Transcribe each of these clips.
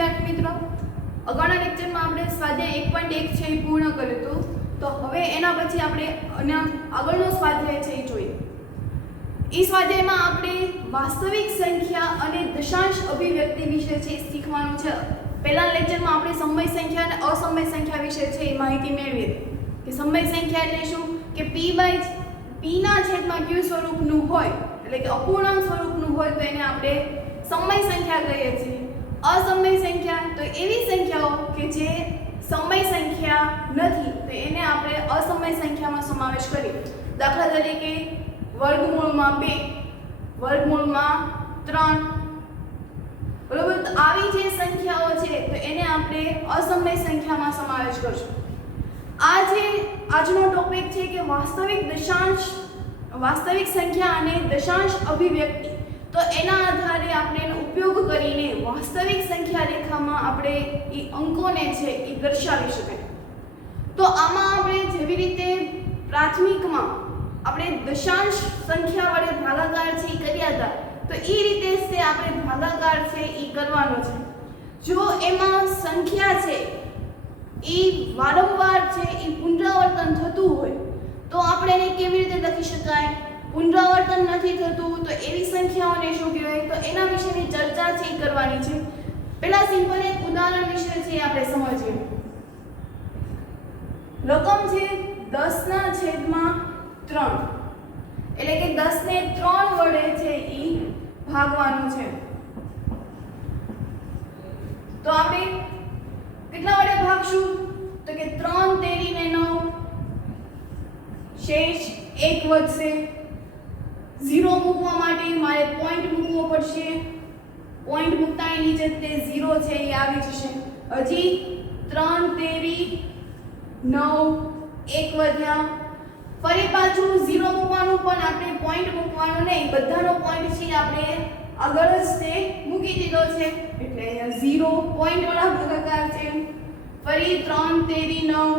વિદ્યાર્થી મિત્રો, અગાઉના લેક્ચરમાં આપણે સ્વાધ્યાય 1.1 છે એ પૂર્ણ કર્યું હતું. તો હવે એના પછી આપણે આગળનો સ્વાધ્યાય છે એ જોઈએ. એ સ્વાધ્યાયમાં આપણે વાસ્તવિક સંખ્યા અને દશાંશ અભિવ્યક્તિ વિશે છે શીખવાનું છે. પહેલા લેક્ચરમાં આપણે સમય સંખ્યા અને અસમય સંખ્યા વિશે છે એ માહિતી મેળવી કે સમય સંખ્યા એટલે શું કે p ના છેદમાં q સ્વરૂપનું હોય એટલે કે અપૂર્ણાંક સ્વરૂપનું હોય તો એને આપણે સમય સંખ્યા કહીએ છીએ. અસમય સંખ્યા તો એવી સંખ્યાઓ કે જે સમય સંખ્યા નથી તો એને આપણે અસમય સંખ્યામાં સમાવેશ કરીએ. દાખલા તરીકે વર્ગમૂળમાં 2, વર્ગમૂળમાં 3, બરોબર. તો આવી જે સંખ્યાઓ છે તો એને આપણે અસમય સંખ્યામાં સમાવેશ કરશું. આજનો ટોપિક છે કે વાસ્તવિક સંખ્યા અને દશાંશ અભિવ્યક્તિ. તો એના આધારે આપણે એનો ઉપયોગ કરીને વાસ્તવિક સંખ્યા રેખામાં આપણે એ અંકોને છે એ દર્શાવી શકાય. તો આમાં આપણે જેવી રીતે પ્રાથમિકમાં આપણે દશાંશ સંખ્યા વડે ભાગાકાર છે એ કર્યા હતા તો એ રીતે જ તે આપણે ભાગાકાર છે એ કરવાનો છે. જો એમાં સંખ્યા છે એ વારંવાર છે એ પુનરાવર્તન થતું હોય તો આપણે એને કેવી રીતે લખી શકાય? પુનરાવર્તન નથી થતું તો એવી સંખ્યાઓને શું કહેવાય? તો એના વિશેની ચર્ચા છે એ કરવાની છે. પહેલા સિમ્પલ એક ઉદાહરણ વિશે છે આપણે સમજીએ. રકમ છે 10/3 એટલે કે 10 ને 3 વડે છે એ ભાગવાનું છે. તો આપણે કેટલા વડે ભાગશું? તો કે 3 તેરી ને 9, શેષ 1 વધશે. 0 મૂકવા માટે મારે પોઈન્ટ મૂકવો પડશે. પોઈન્ટ મૂકતા નીચે તે 0 છે એ આવી જશે. હજી 3 તેરી 9, 1 વધ્યા. ફરી પાછું 0 મૂકવાનું પણ આપણે પોઈન્ટ મૂકવાનું નહીં, બધાનો પોઈન્ટ છે આપણે આગળ જ તે મૂકી દીધો છે એટલે અહીંયા 0 પોઈન્ટ વાળા ભાગાકાર છે. ફરી 3 તેરી 9,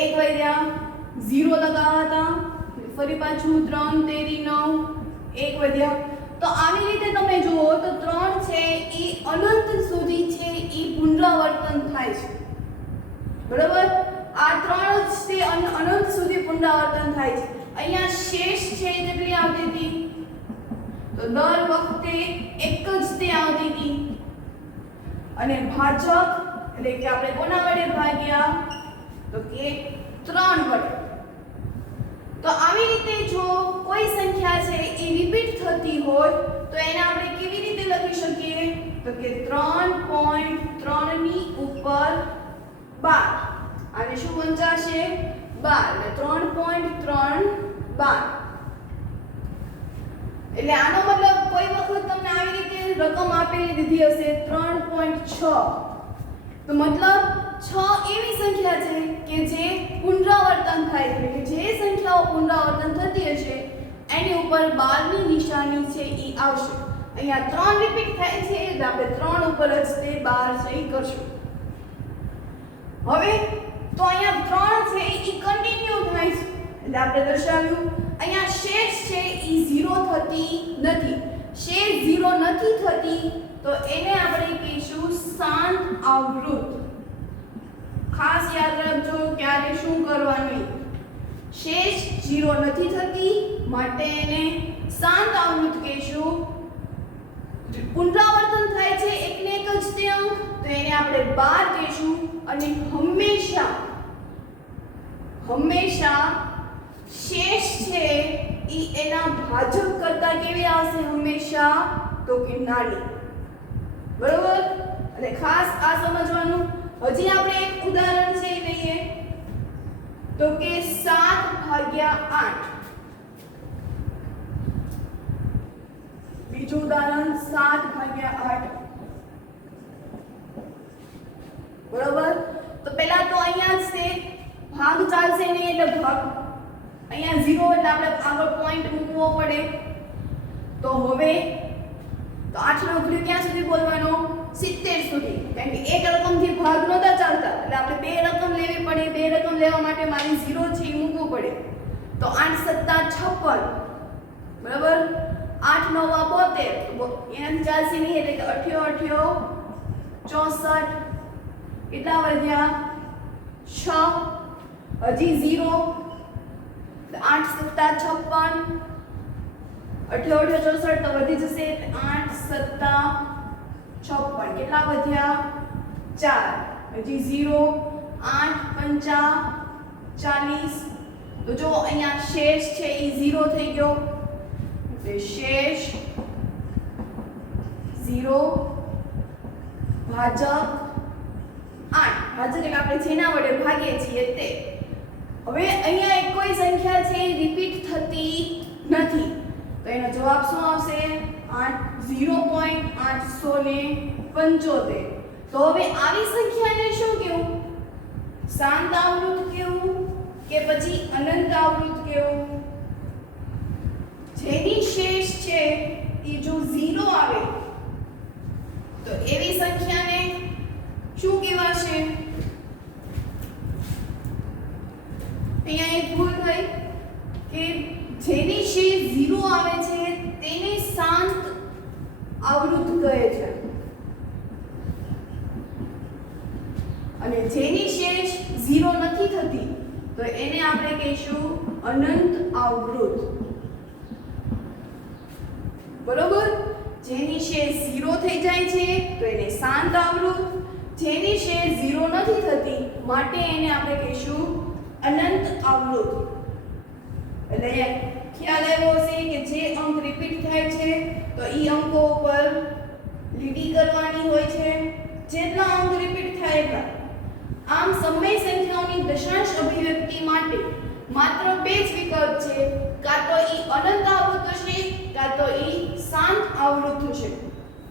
1 વધ્યા. 0 લગાવતા ફરી પાછું 3 તેરી 9, 1 વધ્યા. તો આવી રીતે તમે જુઓ તો 3 છે એ અનંત સુધી છે એ પુનરાવર્તન થાય છે. બરાબર. આ 3 જ તે અનંત સુધી પુનરાવર્તન થાય છે. અહીંયા શેષ છે એ કેટલી આવતી હતી? તો દર વખતે એક જ તે આવતી હતી. અને ભાજક એટલે કે આપણે કોના વડે ભાગ્યા? તો કે 3 વડે. તો આવી રીતે જો કોઈ સંખ્યા છે એ રિપીટ થતી હોય તો એને આપણે કેવી રીતે લખી શકીએ? તો કે 3.3 ની ઉપર 12. આને શું વંચાશે? 12. એટલે 3.3 12. એટલે આનો મતલબ કોઈ વખત તમને આવી રીતે રકમ આપેલી દીધી હશે 3.6 તો મતલબ 6 એવી સંખ્યા છે કે જે પુનરાવર્તન થાય છે કે જે સંખ્યાઓ પુનરાવર્તન થતી હશે એની ઉપર 12 ની નિશાની છે એ આવશે. અહીંયા 3 રિપીટ થાય છે એટલે આપણે 3 ઉપર જ તે 12 છે એ કરશું. હવે તો અહીંયા 3 છે એ કન્ટિન્યુ થાય છે એટલે આપણે દર્શાવ્યું. અહીંયા શેષ છે એ 0 થતી નથી. શેષ 0 નથી થતી તો એને આપણે કહીશું શાંત આવૃત. ખાસ યાદ રાખજો ક્યારે શું કરવાનું. શેષ 0 નથી થતી માટે એને શાંત આવૃત કહીશું. પુનરાવર્તન થાય છે એકને એક જ તે અંક તો એને આપણે 12 કહીશું. અને હંમેશા શેષ છે ઈ એના ભાજક કરતા કેવી આવશે? હંમેશા તો કે નાની. બરોબર. એટલે ખાસ આ સમજવાનું. હજી આપણે એક ઉદાહરણ છે લઈએ તો કે 7/8. બીજું ઉદાહરણ 7/8. બરોબર. તો પહેલા તો અહીંયા જ તે ભાગ ચાલશે નહીં એટલે ભાગ અહીંયા 0 એટલે આપણે આગળ પોઈન્ટ મૂકવો પડે. તો હવે તો 8 નો ઘડી ક્યાં સુધી બોલવાનો? 70 સુધી. કારણ કે એક રકમથી ભાગ નહોતા ચાલતા એટલે આપણે બે રકમ લેવી પડે. બે રકમ લેવા માટે મારી 0 છે એ મૂકવું પડે. તો 8 × 7 = 56. બરાબર. 8 9 72 એનાથી ચાલશે નહીં એટલે કે 8 8 64 કેટલા વધ્યા 6 હજી 0 8 7 56 8 8 64 તો વધી જશે 8 7 56 કેટલા વધ્યા 4 હજી 0 8 5 40 તો જો અહીંયા શેષ છે એ 0 થઈ ગયો એટલે શેષ 0 ભાજક 8 ભાજક એટલે આપણે જેના વડે ભાગીએ છીએ તે હવે અહીંયા એક કોઈ સંખ્યા છે એ રિપીટ થતી નથી તો એનો જવાબ શું આવશે 0.875 તો હવે આવી સંખ્યાને શું કહેવું શાંત આવૃત કહેવું કે પછી અનંત આવૃત કહેવું જેની શેષ છે એ જો 0 આવે તો એવી સંખ્યાને શું કહેવાશે અહીંયા એક ભૂલ થઈ કે જેની શેષ 0 આવે છે તેને શાંત આવૃત કહે છે અને જેની શેષ 0 નથી થતી તો એને આપણે કહીશું અનંત આવૃત બરોબર જેની શેષ 0 થઈ જાય છે તો એને શાંત આવૃત જેની શેષ 0 નથી થતી માટે એને આપણે કહીશું અનંત આવૃત એટલે ખ્યાલ આવ્યો હશે કે જે અંક રિપીટ થાય છે તો ઈ અંકો ઉપર લીટી કરવાની હોય છે જેટલા અંક રિપીટ થાય એટલા આમ સમય સંખ્યાઓની દશાંશ અભિવ્યક્તિ માટે માત્ર બે જ વિકલ્પ છે કાં તો ઈ અનંત આવૃત હશે કાં તો ઈ શાંત આવૃત હશે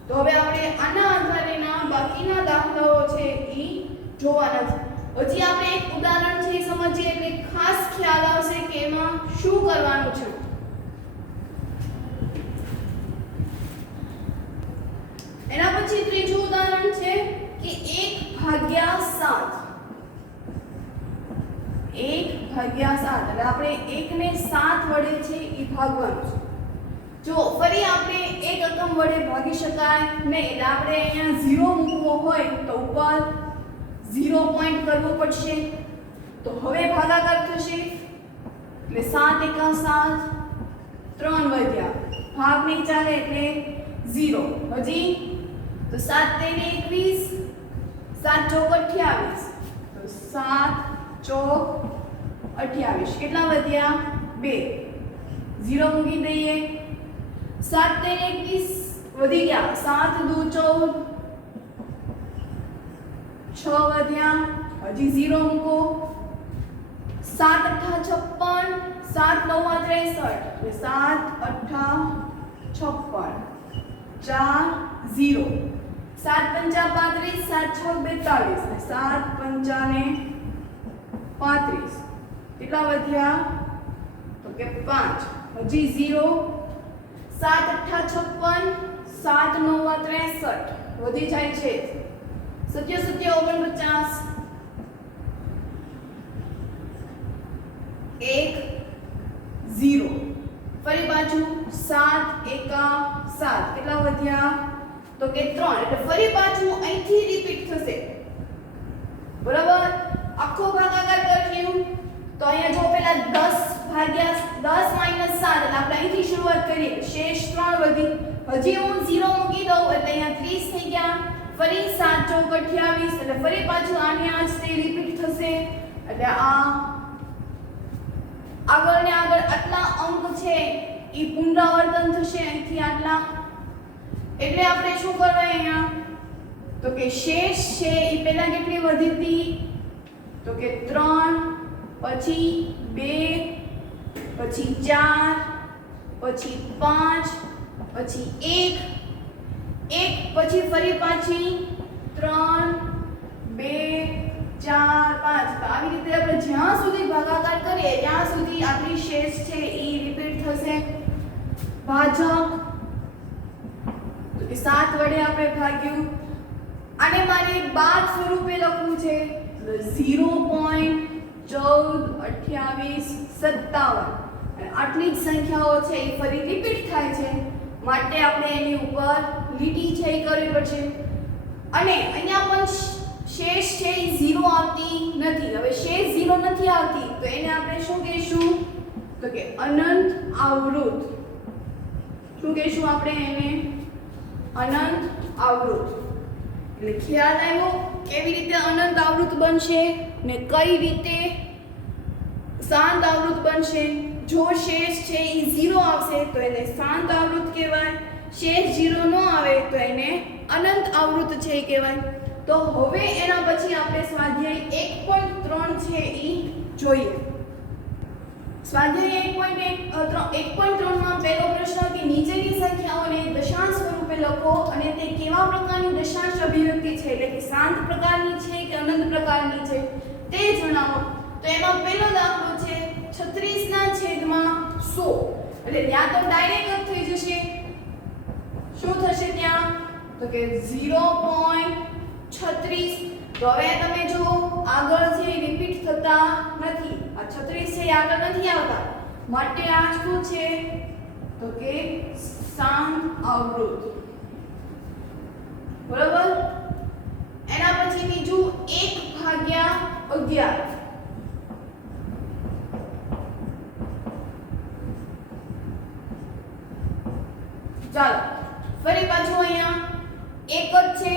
તો હવે આપણે આના આધારેના બાકીના દાખલાઓ છે ઈ જોવાના છે હજી આપણે એક ઉદાહરણ છે સમજીએ એટલે ખાસ ખ્યાલ આવશે કે એમાં શું કરવાનું છે એના પછી ત્રીજું ઉદાહરણ છે કે 1/7 એટલે આપણે 1 ને 7 વડે છે એ ભાગવાનું છે જો ફરી આપણે એક એકમ વડે ભાગી શકાય નહીં એટલે આપણે અહીંયા 0 મૂકવો હોય તો ઉપર 0 પોઈન્ટ કરવો પડશે તો હવે ભાગાકાર થશે એટલે 7 × 7 3 વધ્યા ભાગ નહીં ચાલે એટલે 0 હજી તો 7 × 21 7 × 28 તો 7 ચોક 28 કેટલા વધ્યા 2 0 મૂકી દઈએ 7 × 21 વધી ગયા 7 × 2 14 6 વધ્યા હજી 0 મૂકો 7 × 8 56 7 × 9 = 63 7 × 8 56 4 0 7 × 5 = 35 7 × 6 = 42 7 × 5 ને 35 કેટલા વધ્યા તો કે 5 હજી 0 7 × 8 = 56 7 × 9 = 63 વધી જાય છે 7 × 7 = 49 1 0 ફરી પાછું 7 × 7 કેટલા વધ્યા તો કે 3 એટલે ફરી પાછું અહીંથી રિપીટ થશે બરાબર આખો ભાગાકાર કર્યું તો અહીંયા જો પેલા 10 ભાગ્યા 10 - 7 એટલે આપણે અહીંથી શરૂઆત કરીએ શેષ 3 વધી હજી હું 0 મૂકી દઉં એટલે અહીંયા 30 થઈ ગયા ફરી 7 × 28 એટલે ફરી પાછું આની આ જ તે રિપીટ થશે એટલે આ આગળ ને આગળ આટલા અંક છે ઈ પુનરાવર્તન થશે અહીંથી આટલા એટલે આપણે શું કરવાય અહીંયા તો કે શેષ છે ઈ પહેલા કેટલી વધી હતી તો કે 3 પછી 2 પછી 4 પછી 5 પછી 1 પછી ફરી પાછી 3 2 4 5 તો આવી રીતે આપણે જ્યાં સુધી ભાગાકાર કરીએ ત્યાં સુધી આપણી શેષ છે એ રિપીટ થશે ભાજક તો કે 7 વડે આપણે ભાગ્યું આને મારે બાદ સ્વરૂપે લખવું છે 0.142857 આટલી જ સંખ્યાઓ છે એ ફરી રિપીટ થાય છે માટે આપણે એની ઉપર લીટી છે એ કરવી પડશે અને અહીંયા પણ શેષ છે એ 0 આવતી નથી. હવે શેષ 0 નથી આવતી તો એને આપણે શું કહીશું તો કે અનંત આવૃત. શું કહીશું આપણે એને અનંત આવૃત. એટલે ખ્યાલ આવ્યો કેવી રીતે અનંત આવૃત બનશે ને કઈ રીતે શાંત આવૃત બનશે. જો શેષ છે એ 0 આવશે તો એને શાંત આવૃત કહેવાય, શેષ 0 ન આવે તો એને અનંત આવૃત છે એ કહેવાય. તો હવે એના પછી આપણે સ્વાધ્યાય 1.3 છે એ જોઈએ. સ્વાધ્યાય 1.3 માં પહેલો પ્રશ્ન કે નીચેની સંખ્યાઓને દશાંશ સ્વરૂપે લખો અને તે કેવા પ્રકારની દશાંશ અભિવ્યક્તિ છે એટલે કે શાંત પ્રકારની છે કે અનંત પ્રકારની છે તે જણાવો. તો એમાં પહેલો દાખલો છે 36/100. એટલે ત્યાં તો ડાયરેક્ટ જ થઈ જશે. શું થશે ત્યાં તો કે 0.36. તો હવે તમે જો આગળ છે રિપીટ થતા નથી. આ 36 છે એ આગળ નથી આવતા માટે આ શું છે તો કે શાંત આવૃત. બરાબર. એના પછી બીજું 1/11. ચાલો ફરી પાછું અહીંયા એક જ છે,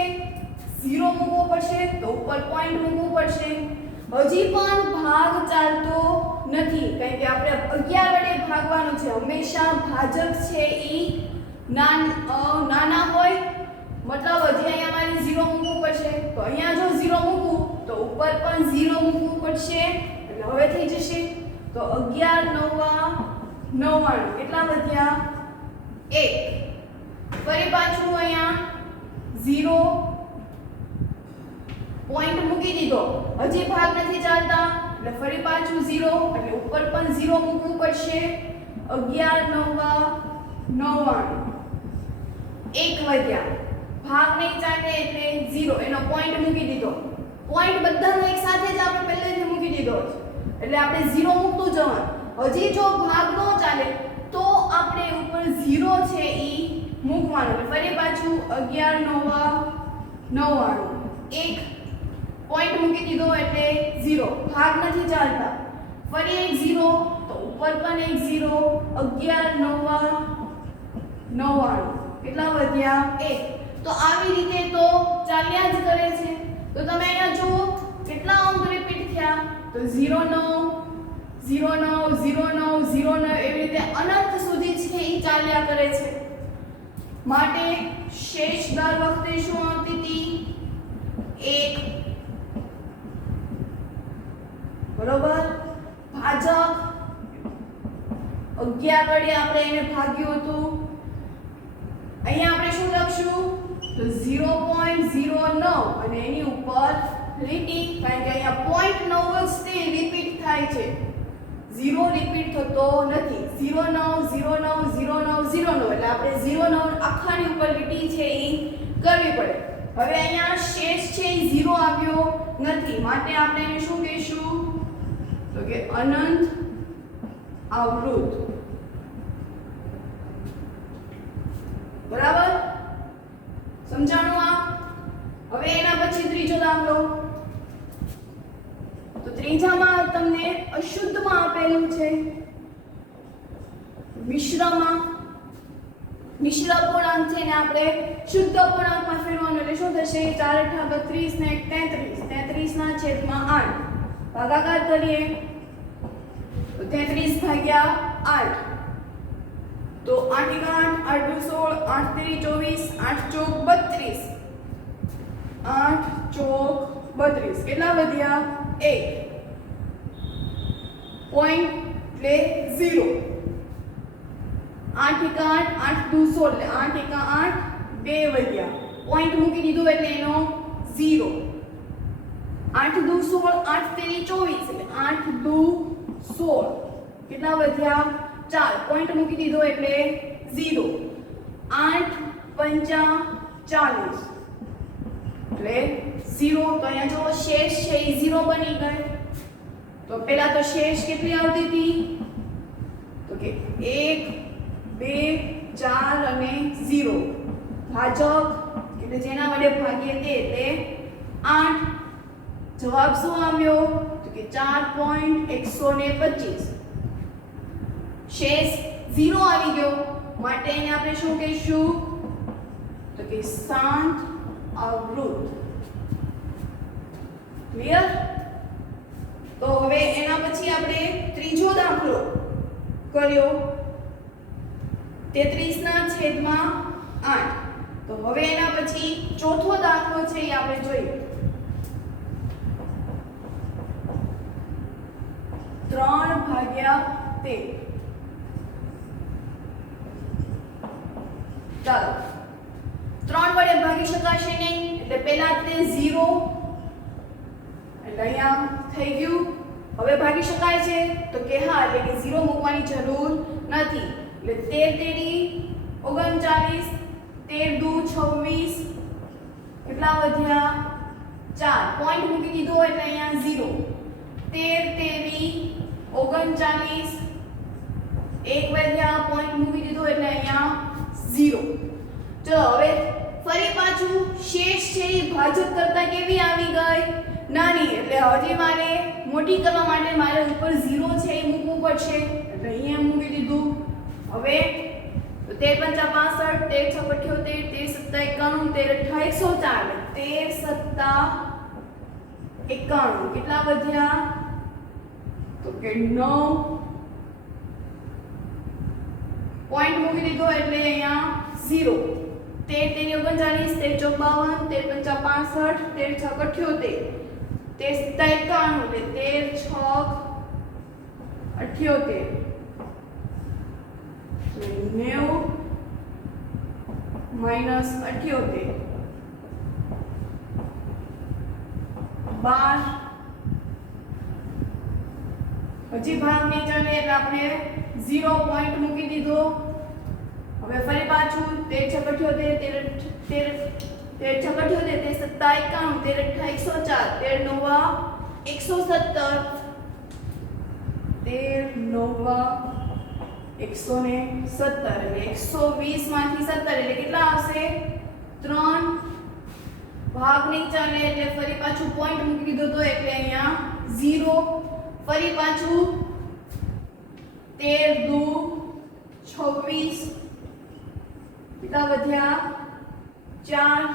0 મૂકવો પડશે તો ઉપર પોઈન્ટ મૂકવું પડશે. હજી પણ ભાગ ચાલતો નથી કારણ કે આપણે 11 વડે ભાગવાનું છે. હંમેશા ભાજક છે એ નાના હોય મતલબ હજી અહીંયા મારે 0 મૂકવું પડશે. તો અહીંયા જો 0 મૂકું તો ઉપર પણ 0 મૂકવું પડશે એટલે હવે થઈ જશે તો 11 9 99. કેટલા વધ્યા 1. ફરી પાછું અહીંયા 0 પોઈન્ટ મૂકી દીધો, હજી ભાગ નથી ચાલતા એટલે ફરી પાછું 0 એટલે ઉપર પણ 0 મૂકવું પડશે. 11 9 99. 1 વધ્યા, ભાગ નહીં ચાલે એટલે 0 એનો પોઈન્ટ મૂકી દીધો. પોઈન્ટ બધાનો એક સાથે જ આપણે પહેલેથી મૂકી દીધો એટલે આપણે 0 મૂકતું જવાનું. હજી જો ભાગ ન ચાલે તો આપણે ઉપર 0 છે ઈ મૂકવાનું. ફરી પાછું 11 9 99. 1 પોઈન્ટ મૂકી દીધો એટલે 0, ભાગ નથી ચાલતા. ફરી એક 0 તો ઉપર પણ એક 0. 11 9 99. કેટલા વધ્યા 1. તો આવી રીતે તો ચાલ્યા જ કરે છે. તો તમે અહીંયા જુઓ કેટલા અંક રિપીટ થયા તો 0 9 0 9 0 9 0 9 એવી રીતે અનંત સુધી છે એ ચાલ્યા કરે છે. માટે શેષ દર વખતે શું આવતી હતી 1. બરોબર. ભાજક 11 વડે આપણે એને ભાગ્યું હતું. અહીંયા આપણે શું લખશું તો 0.09 અને એની ઉપર લીટી કારણ કે અહીંયા 0.9 જ તે રિપીટ થાય છે, 0 રિપીટ થતો નથી. 0 9 0 9 0 9 0 9 એટલે આપણે 0 9 આખાની ઉપર લીટી છે એ કરવી પડે. હવે અહીંયા શેષ છે એ 0 આવ્યો નથી માટે આપણે એને શું કહીશું તો કે અનંત આવૃત. બરાબર સમજાણું આ. હવે એના પછી ત્રીજો દાખલો. તો ત્રીજામાં તમને અશુદ્ધમાં આપેલું છે મિશ્રમાં. મિશ્ર પૂર્ણાંક છે ને આપણે શુદ્ધ પૂર્ણાંકમાં ફેરવવાનું એટલે શું થશે 4 × 32 ને 33 ના છેદમાં 8 ભાગાકાર કરીએ તો 33/8. તો 8 × 8 8 × 2 16 8 × 3 = 32. 8 × 32 કેટલા વધ્યા 1. પોઈન્ટ એટલે 0. 8 × 8 8 × 2 16 8 × 8 2 વધ્યા. પોઈન્ટ મૂકી દીધો એટલે એનો 0. 8 × 2 16 8 × 3 = 24 એટલે 8 × 2 16 કેટલા વધ્યા 4. પોઈન્ટ મૂકી દીધો એટલે 0. 8 × 5 = 40 એટલે 0. તો અહીંયા જો શેષ છે એ 0 બની ગઈ. તો પહેલા તો શેષ કેટલી આવતી હતી તો કે 1 2 4 અને 0 ભાજક એટલે જેના વડે ભાગીએ તે એટલે 8 જવાબ શું આવ્યો તો કે 4.125 શેષ 0 આવી ગયો માટે એને આપણે શું કહીશું તો કે શાંત અવૃત ક્લિયર તો હવે એના પછી આપણે ત્રીજો દાખલો કર્યો 33 ના છેદમાં 8 તો હવે એના પછી ચોથો દાખલો છે એ આપણે જોઈએ 3/13 ચાલો 3 વડે ભાગી શકાશે નહીં એટલે પહેલા તે 0 એટલે અહીંયા થઈ ગયું હવે ભાગી શકાય છે તો કે હા એટલે કે 0 મૂકવાની જરૂર નથી એટલે 13 તેરી 39 13 દુ 26 કેટલા વધ્યા 4 પોઈન્ટ મૂકી દીધો એટલે અહીંયા 0 13 તેરી 39 એક વધ્યા પોઈન્ટ મૂકી દીધો એટલે અહીંયા 0 ચલો હવે ફરી પાછું શેષ છે એ ભાજક કરતા કેવી આવી ગઈ નાની એટલે હજી મારે મોટી કરવા માટે મારે ઉપર 0 છે એ મૂકવું પડશે એટલે અહીંયા મૂકી દીધું હવે 13 × 5 = 13 × 6 = 91 13 × 7 = 91 કેટલા વધ્યા તો કે 9 પોઈન્ટ મૂકી દીધો એટલે અહીંયા 0 13 તેરી 39 13 54 13 × 5 = 13 6 = 78 13 × 6 = 78 12 હજી ભાગ નહીં ચાલે એટલે આપણે 0 પોઈન્ટ મૂકી દીધો હવે ફરી પાછું 13 × 78 13 × 117 એટલે 120 માંથી 17 એટલે કેટલા આવશે 3 ભાગ નહીં ચાલે એટલે ફરી પાછું પોઈન્ટ મૂકી દીધો તો એટલે અહીંયા 0 ફરી પાછું 13 દુ 26 કેટલા વધ્યા 4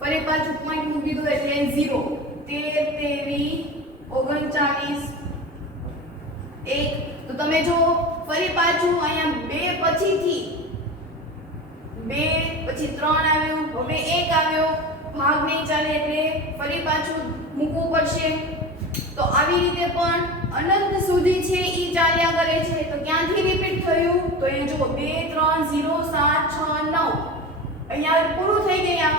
ફરી પાછું પોઈન્ટ મૂકી દીધો એટલે 0 13 તેરી 39 1 તો તમે જો ફરી પાછું અહીંયા 2 પછીથી 2 પછી 3 આવ્યું હવે 1 આવ્યો ભાગ નહીં ચાલે એટલે ફરી પાછું મૂકવું પડશે તો આવી રીતે પણ અનંત સુધી છે ઈ ચાલ્યા કરે છે તો ક્યાંથી રિપીટ થયું તો એ જો 2 3 0 7 6 9 અહીંયા પૂરું થઈ ગયા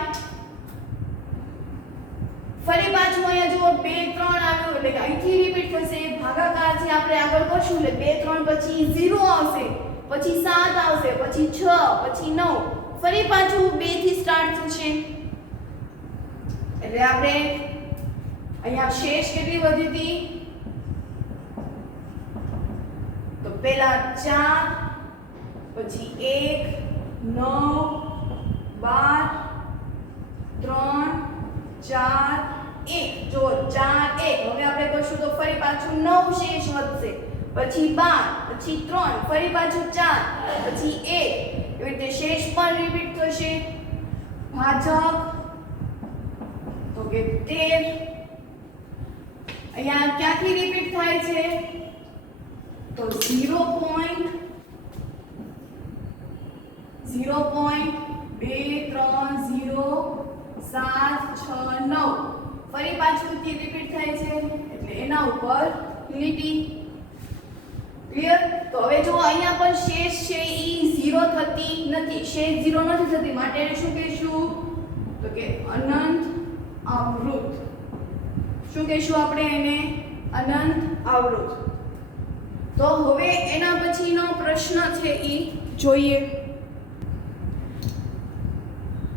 ફરી પાછું અહીંયા જો 2 3 આવ્યું એટલે કે અહીંથી રિપીટ થશે ભાગાકાર છે આપણે આગળ કરશું એટલે 2 3 પછી 0 આવશે પછી 7 આવશે પછી 6 પછી 9 ફરી પાછું 2 થી સ્ટાર્ટ થશે એટલે આપણે અહીંયા શેષ કેટલી વધી હતી તો પહેલા 4 પછી 1 9 12 3 4 1 જો 4 1 હવે આપણે કરશું તો ફરી પાછું 9 શેષ વધશે પછી 12 પછી 3 ફરી પાછું 4 પછી 1 એવી રીતે શેષ પણ રિપીટ થશે ભાજક તો કે 13 અહીંયા ક્યાંથી રિપીટ થાય છે તો 0.230 7 6 9 ફરી પાછું થી રિપીટ થાય છે એટલે એના ઉપર લીટી ક્લિયર તો હવે જો અહીંયા પણ શેષ છે ઈ 0 થતી નથી શેષ 0 નથી થતી માટે એને શું કહીશું તો કે અનંત આવૃત શું કહીશું આપણે એને અનંત આવૃત તો હવે એના પછીનો પ્રશ્ન છે ઈ જોઈએ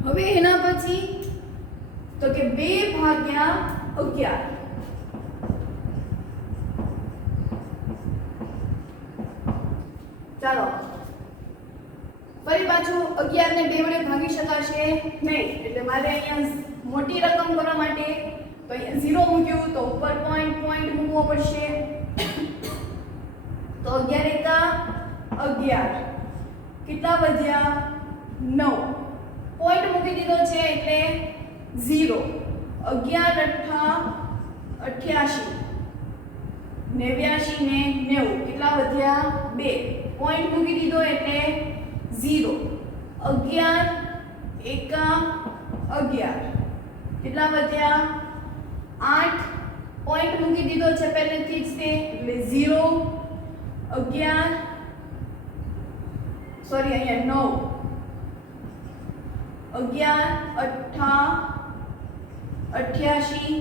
હવે એના પછી તો કે 2/11 ચાલો ફરી પાછું 11 ને 2 વડે ભાગી શકાશે નહીં, એટલે મારે અહીંયા મોટી રકમ કરવા માટે તો અહીંયા 0 મૂક્યું તો ઉપર પોઈન્ટ મૂકવો પડશે. તો 11 એકા 11, કેટલા વધ્યા 9, પોઈન્ટ મૂકી દીધો છે એટલે 0. 11 અઠ્ઠા 88, 89 ને 90, કેટલા વધ્યા 2, પોઈન્ટ મૂકી દીધો એટલે 0. 11 એકા 11, કેટલા વધ્યા 8, પોઈન્ટ મૂકી દીધો છે પહેલેથી જ તે એટલે 0. 11 સોરી અહીંયા 9, 11 અઠ્ઠા 88,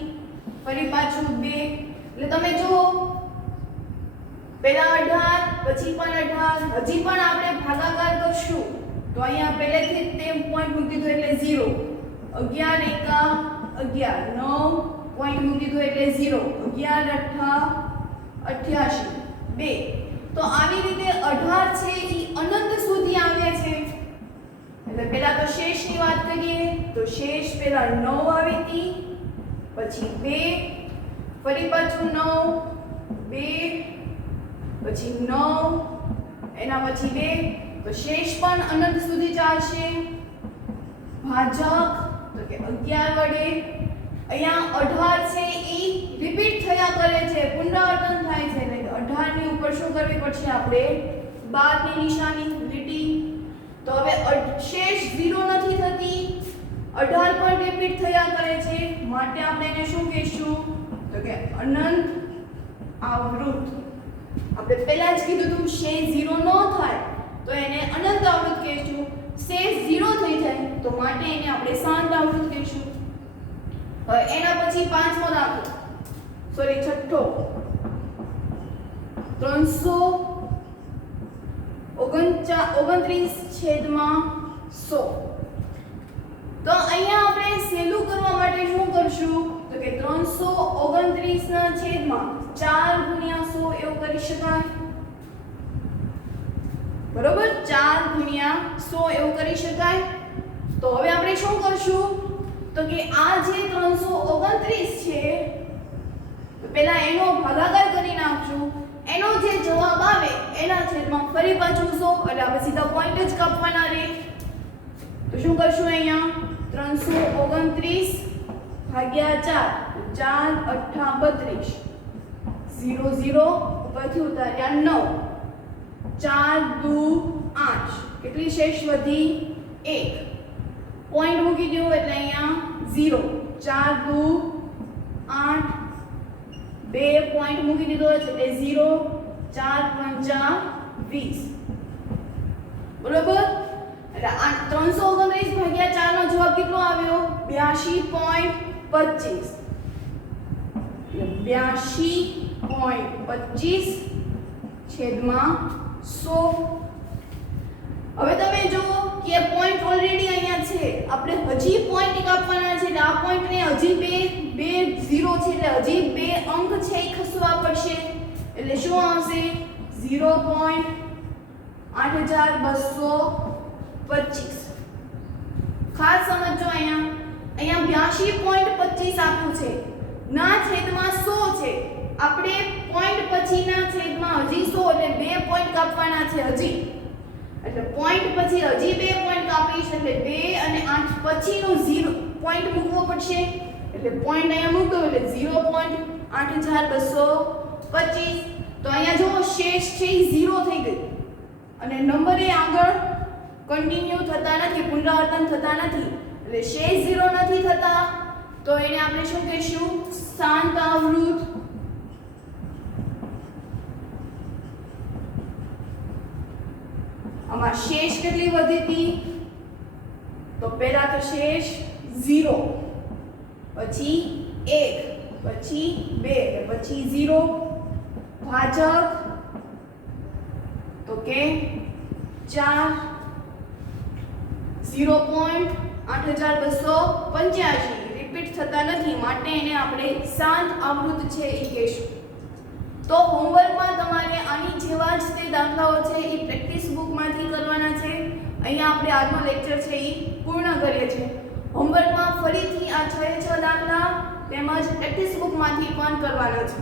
ફરી પાછું 2, એટલે તમે જુઓ પહેલા 18 પછી પણ 18, હજી પણ આપણે ભાગાકાર કરશું તો અહીંયા પહેલેથી જ તે પોઈન્ટ મૂકી દીધો એટલે 0. 11 એકા 11, 9, પોઈન્ટ મૂકી દીધો એટલે 0. 11 અઠ્ઠા 88, 2. તો આવી રીતે 18 છે એ અનંત સુધી આવે છે. એટલે પહેલા તો શેષની વાત કરીએ તો શેષ પહેલા 9 આવી હતી, પછી 2, ફરી પાછું 9, 2, પછી 9, એના પછી 2, તો શેષ પણ અનંત સુધી ચાલશે. ભાજક તો કે 11 વડે અહીંયા 18 છે એ રિપીટ થયા કરે છે, પુનરાવર્તન થાય છે, એટલે 18 ની ઉપર શું કરવી પડશે આપણે 12 ની નિશાની લીટી. તો હવે શેષ 0 નથી થતી, 18 પણ રિપીટ થયા કરે છે, માટે આપણે એને શું કહીશું તો કે અનંત આવૃત. આપણે પહેલા જ કીધું હતું શેષ 0 ન થાય તો એને અનંત આવૃત કહીશું, શેષ 0 થઈ જાય તો માટે એને આપણે શાંત આવૃત કહીશું. હવે એના પછી પાંચમો દાખલો સોરી છઠ્ઠો 329/100. તો અહીંયા આપણે સહેલું કરવા માટે શું કરશું તો કે 329 ના છેદમાં 4 ગુણ્યા 100 એવું કરી શકાય, બરોબર, 4 ગુણ્યા 100 એવું કરી શકાય. તો હવે આપણે શું કરશું તો કે આ જે 329 છે તો પહેલા એનો ભાગાકાર કરી નાખશું, એનો જે જવાબ આવે એના છેદમાં ફરી પાછું 100, એટલે આપણે સીધા પોઈન્ટ જ કાપવાના રહે. તો શું કરશું અહીંયા 329 ભાગ્યા 4, 4 અઠ્ઠા 32, 0 0 ઉપરથી ઉતાર્યા 9, 4 દુ 8, કેટલી શેષ વધી 1, પોઈન્ટ મૂકી દો એટલે અહીંયા 0, 4 દુ 8, 2 પોઈન્ટ મૂકી દીધો એટલે 0, 4 પંચા 20, બરોબર. એટલે આ 329 ભાગ્યા 4 નો જવાબ કેટલો આવ્યો 82.25, 82.25 છેદમાં 100. હવે તમે જો કે પોઈન્ટ ઓલરેડી અહીંયા છે, આપણે હજી પોઈન્ટ કાપવાના છે, એટલે આ પોઈન્ટ ને હજી બે 0 છે એટલે હજી 2 અંક છે એ ખસવા પડશે, એટલે શું આવશે 0.8225. ખાસ સમજો અહીંયા 82.25 આપ્યું છે, ના છેદમાં 100 છે, આપણે પોઈન્ટ પછીના છેદમાં હજી 100 એટલે 2 પોઈન્ટ કાપવાના છે હજી, એટલે પોઈન્ટ પછી હજી 2 પોઈન્ટ કાપીશ એટલે 2 અને 8 પછીનો 0 પોઈન્ટ મૂકવો પડશે, એટલે પોઈન્ટ અહીંયા મૂકો એટલે 0.8225. તો અહીંયા જો શેષ છે 0 થઈ ગઈ અને નંબર એ આગળ કન્ટિન્યુ થતા નથી, પુનરાવર્તન થતા નથી, એટલે શેષ 0 નથી થતા તો એને આપણે શું કહીશું શાંત આવૃત. આમાં શેષ કેટલી વધી હતી તો પહેલા તો શેષ 0, પછી 1, પછી 2, પછી 0, ભાજક તો કે 4, 0.8285 રિપીટ થતા નથી, માટે એને આપણે શાંત આવૃત છે એ કહીશું. તો હોમવર્કમાં તમારે આની જેવા જ તે દાખલાઓ છે એ પ્રેક્ટિસ બુકમાંથી કરવાના છે. અહીંયા આપણે આજનો લેક્ચર છે એ પૂર્ણ કરીએ છીએ. હોમવર્કમાં ફરીથી આ 6 દાખલા તેમજ પ્રેક્ટિસ બુકમાંથી પણ કરવાના છે.